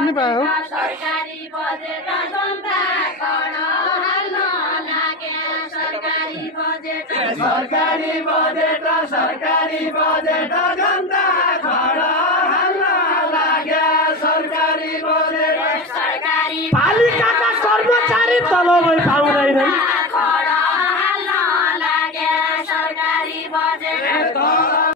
नहीं पायो सरकारी बजेट जनता खडा हाल्न लागे सरकारी बजेट जनता खडा हाल्न लागे सरकारी बजेट सरकारी पालिकाका कर्मचारी तलबै पाउँदैन